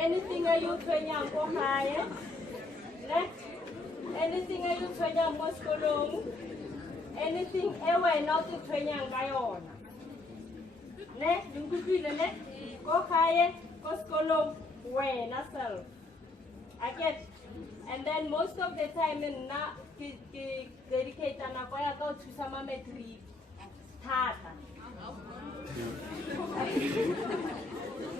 anything are you trying go higher? Anything are you trying mo sekolong? Anything ewe not trying ka yona. Ne, nkutlwile ne? Go higher, go sekolong wena self. I get. And then most of the time na dedicate nako ya ka o thusa ma matric. Thata.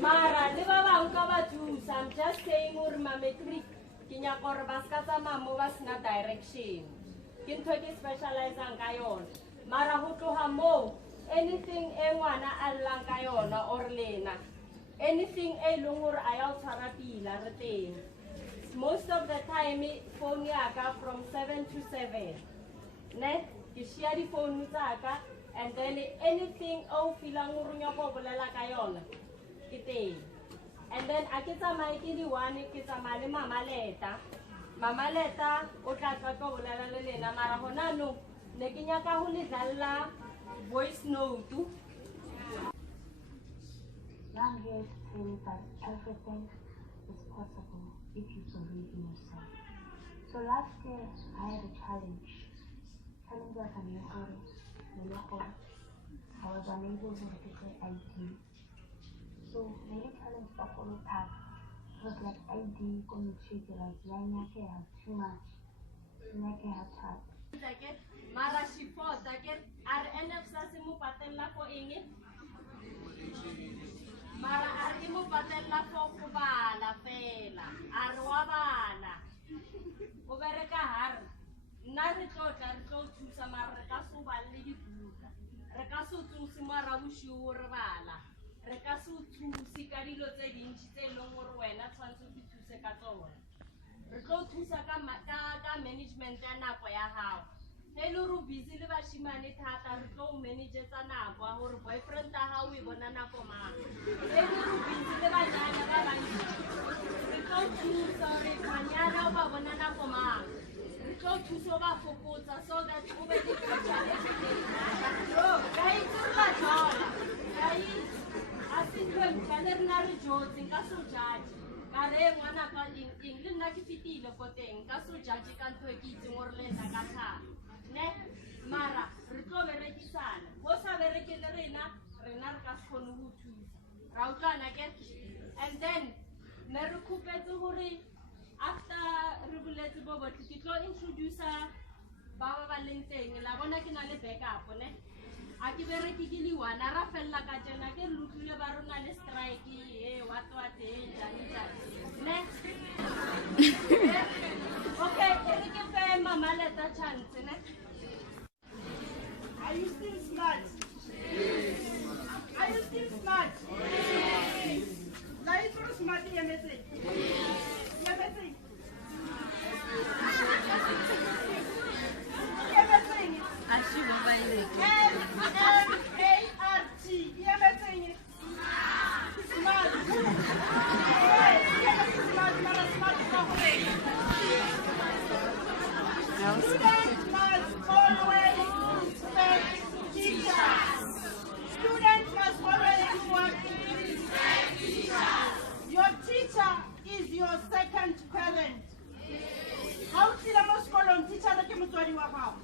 Mara, le ba bang ka ba thusa, I'm just saying uri ma matric ke nya gore ba ska tsamaya ba sena direction. Ke ntho ke specializang ka yona. Mara ho tloha mo anything e ngwana a llang ka yona or lena. Anything e leng hore a ya o tshwara pila re teng. Most of the time phone ya ka from 7 to 7. Ne? Ke share di phone tsa ka and then anything o feelang hore nya go bolela ka yona. Ke teng. And then a ke tsamaye ke di one ke tsamaya le mama leta. Mama leta o tla tla go bolela le lena mara hona no ne ke nyaka ho le dalla voice note. I'm here to tell you that everything is possible if you believe in yourself. So last year I had a challenge. Telling that I was unable to get ID. So many challenges that followed that. It was like ID going to treat you like I have too much. I have chat. Mara she fought again. Are NF Sasimu Patella for Ingi? Mara Arimu Patella for Kubala Fela, Arwabana, Ubereka Har, Narito, to Samarakasu Bali Buka, Rekasu to Simara Wushu Ravala, Rekasu to Sicarilo Zedin, Chitelong or Wena, Sansu to Secator. Reko to Saka management and Apoya How. Hello, busy the Bashimani Tata, Reko manages an Aqua or boyfriend, how we banana coma. Hello, busy the Bajana, Reko to sorry, Panyana banana coma. Reko to Soba for Kota so that you will be I think when Canary Jones in Castle Judge. Kare mwana ka England na kifitile ko teng ka so judge ka ntwe ke itse ngor le na ka tha ne mara re tlo berekisana ho sa berekele rena re ka skone ho thusa ra utlwana ke and then ne re khupetse hore after re buletse bo botse ke tlo introduce ba leng teng la bona ke na le backup ne a ke bereke ke li wana ra fella ka tsena ke lutlile ba rona le strike what next okay ke fe mama leta chance ne Are you still smart? Are you still smart? Like you're smart in message. Your message. Your message. M-A-R-T. Your message. Smart. Students must always respect teachers. Students must always respect teachers. Your teacher is your second parent. How did I most call on teacher like Mutuadi Waka?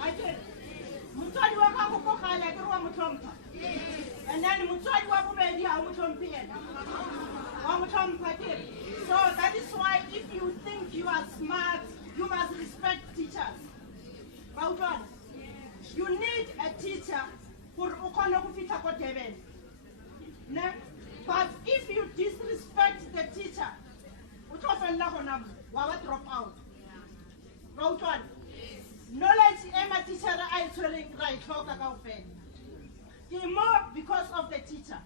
I did. Mutuadi Waka Koka like Mutompa. And then Mutuadi Waka baby, how Mutompian. So that is why if you think you are smart, you must respect teachers. Bautan, you need a teacher for Okonokufita Koteven. But if you disrespect the teacher, which often Wawa drop out. Bautan, knowledge Emma teacher I telling right talk about more because of the teacher.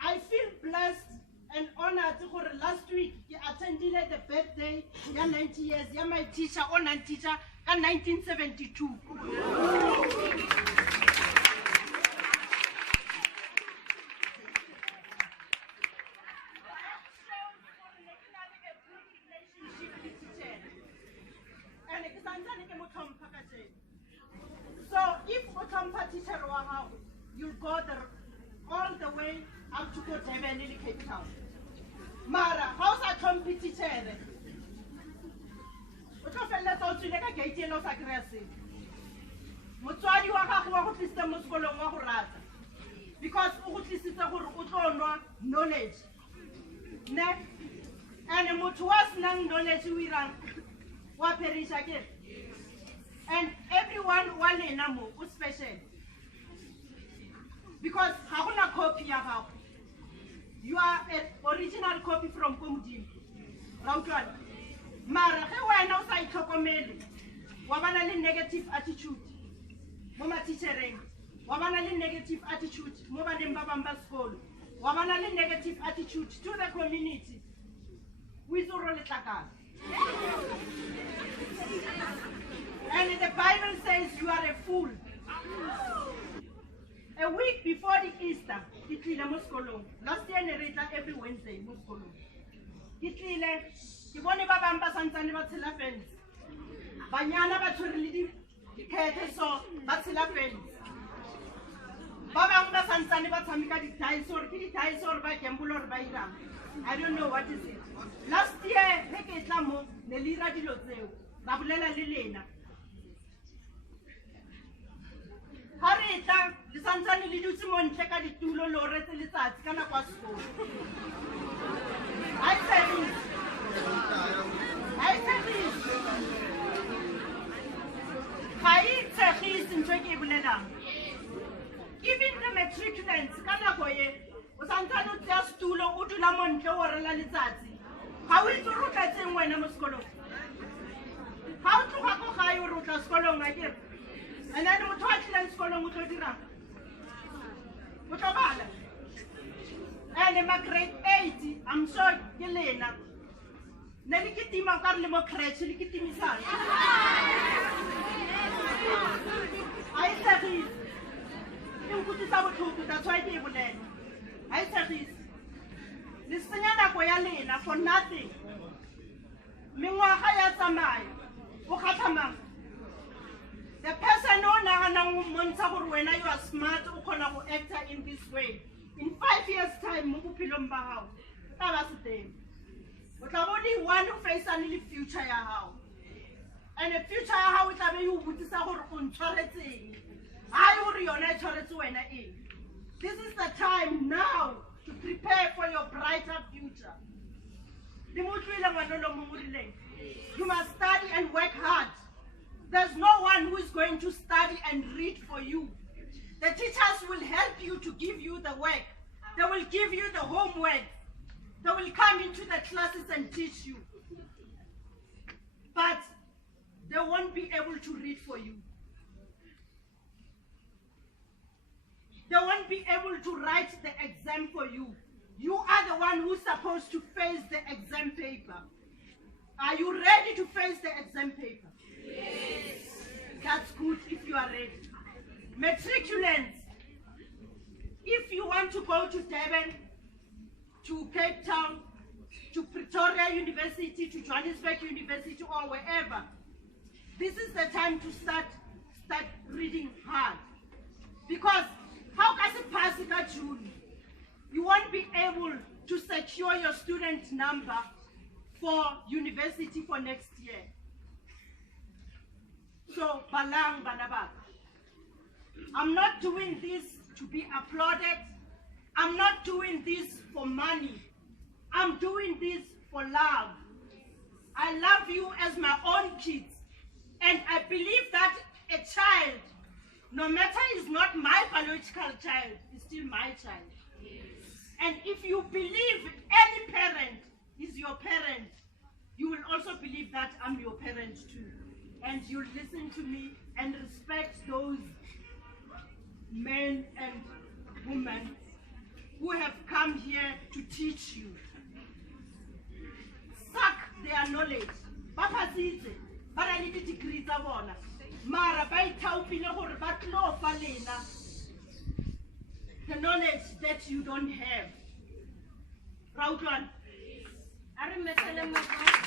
I feel blessed and honored for last week I attended the birthday 90 years my teacher honored teacher in 1972. So if Otampa teacher you'll go all the way up to go Devon in Cape Town. Mara, how's a trumpet teacher? O tlo felletsa o tswile ka gate ena o sa kry-a selo. Motswadi wa gago wa go tlisitse mo sekolong wa go rata because o go tlisitse gore o tlo nwa knowledge ne and motho wa senang knowledge o irang wa perisha ke and everyone wa lena mo o special because ga gona copy ya gago. You are an original copy from Komudimo. Rautlwana. Mara ge wena o sa itlhokomele wa bana le negative attitude mo matitjhereng, wa bana le negative attitude mo baneng ba bang ba sekolo, wa bana le negative attitude to the community, o itse gore le tlakala. And the Bible says you are a fool. A week before the Easter, ke tlile mo sekolong. Last year ne re tla every Wednesday mo sekolong. Ke tlile ke bone ba bang ba santsane ba tshela fence. Banyana ba tshwere le dikgethe so ba tshela fence. Ba bang ba santsane ba tshameka di-dinosaur, ke di-dinosaur ba gamble or ba irang. I don't know what is it. Last year ge ke tla mo ne le ira dilo tseo ba bolela le lena. Ha re tla le santsane le dutse mo ntle ka ditulo le o retse letsatsi ka nako ya sekolo. I said this. Ga e tshegise ntho e ke e bolelang. Even the matriculants ka nako ye o santsane o tseya setulo o dula mo ntle o rela letsatsi. Ga o itse gore o tlatseng wena mo sekolong. Ga o tloga ko gae o re o tla sekolong a kere. And then motho wa tlileng sekolong o tlo dirang. O tlo bala. And ma grade 8, I'm sure ke lena. Ne le kitima ka re le mo crèche le kitimisana. I said this. That's why they will end. I said this. Listen, ya lena for nothing. Mengwaga ya tsamaya. O kgathamang. The person who you are smart, who can act in this way. In 5 years' time, that's the thing. But only one who faces the future. And the future, how it you put this This is the time now to prepare for your brighter future. You must study and work hard. There's no one who is going to study and read for you. The teachers will help you to give you the work. They will give you the homework. They will come into the classes and teach you. But they won't be able to read for you. They won't be able to write the exam for you. You are the one who's supposed to face the exam paper. Are you ready to face the exam paper? Yes. That's good if you are ready. Matriculants, if you want to go to Durban, to Cape Town, to Pretoria University, to Johannesburg University, or wherever, this is the time to start reading hard. Because how can it pass in June? You won't be able to secure your student number for university for next year. So, balang banabak. I'm not doing this to be applauded. I'm not doing this for money. I'm doing this for love. I love you as my own kids. And I believe that a child, no matter is not my biological child, is still my child. And if you believe any parent is your parent, you will also believe that I'm your parent too. And you'll listen to me and respect those men and women who have come here to teach you. Suck their knowledge. Papa says, but I need degree tsa bona. Mara ba ithaopile gore ba tlo fa lena the knowledge that you don't have. Rautlwana. A re mesele motho.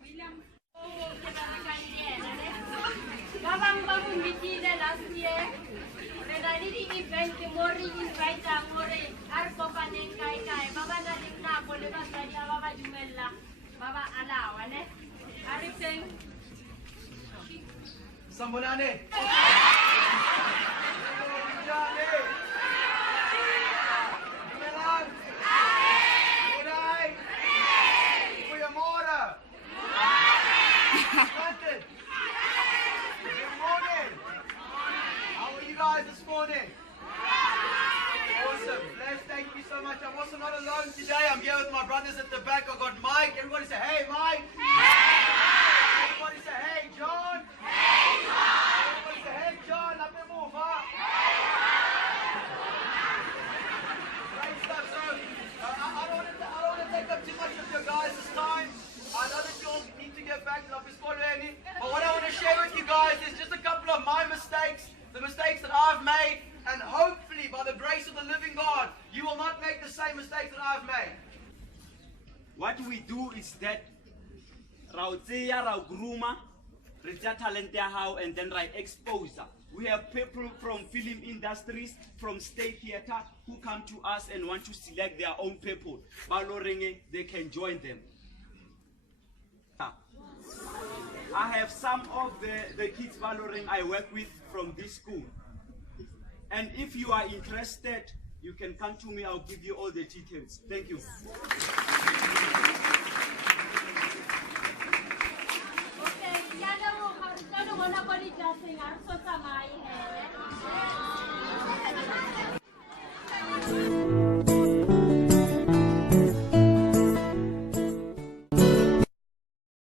William. Oh, ke ba rekang yena le. Ba bang ba tla ba ba dumella ba ba alawa ne a re teng Sambonane. Sambonane. Dumelang. Goeie. Goeiemorgen. Quentin. Good morning. How are you guys this morning? Awesome. Bless, thank you so much. I'm also not alone today. I'm here with my brothers at the back. I've got Mike. Everybody say, hey, Mike. Everybody say, hey, John. Everybody say, hey, John. Let me move, huh? Great stuff. So, I don't want to take up too much of your guys' time. I know that you all need to get back to the office, but what I want to share with you guys is just a couple of my mistakes, the mistakes that I've made, and hopefully, by the grace of the living God, you will not make the same mistakes that I've made. What we do is that Rautzeya, Raugruma, Rita talent how and then right exposure. We have people from film industries, from state theater, who come to us and want to select their own people. Baloringe, they can join them. I have some of the kids Baloring I work with from this school. And if you are interested, you can come to me, I'll give you all the details. Thank you. okay ya le go ga re bona kwa di tlaseng a re so tsamaye hele